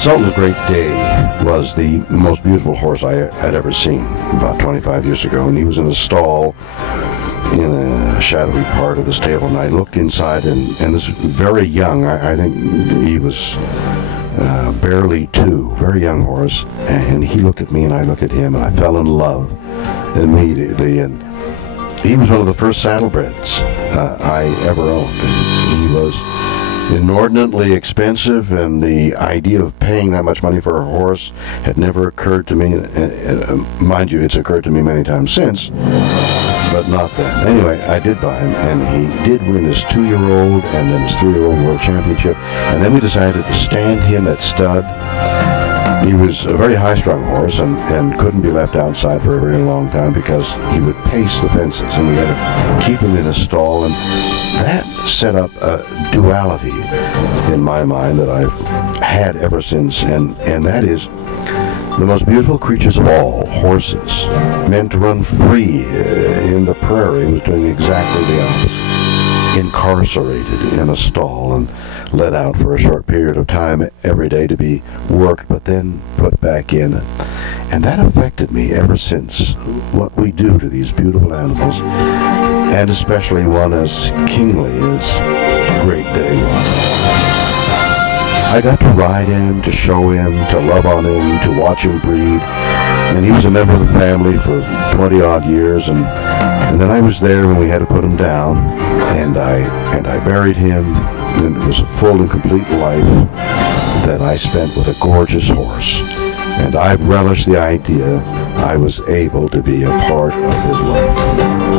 Sultan's Great Day was the most beautiful horse I had ever seen about 25 years ago, and he was in a stall in a shadowy part of the stable, and I looked inside, and this very young, I think he was barely 2, very young horse, and he looked at me and I looked at him, and I fell in love immediately. And he was one of the first saddlebreds I ever owned, and he was inordinately expensive, and the idea of paying that much money for a horse had never occurred to me. Mind you, it's occurred to me many times since, but not then. Anyway, I did buy him, and he did win his 2-year-old and then his 3-year-old world championship, and then we decided to stand him at stud. He was a very high-strung horse and couldn't be left outside for a very long time because he would pace the fences, and we had to keep him in a stall, and that set up a duality in my mind that I've had ever since, and that is the most beautiful creatures of all, horses, meant to run free in the prairie, was doing exactly the opposite. Incarcerated in a stall and let out for a short period of time every day to be worked, but then put back in. And that affected me ever since. What we do to these beautiful animals, and especially one as kingly as Great Day was. I got to ride him, to show him, to love on him, to watch him breed, and he was a member of the family for 20-odd years, and then I was there when we had to put him down, and I buried him, and it was a full and complete life that I spent with a gorgeous horse, and I've relished the idea I was able to be a part of his life.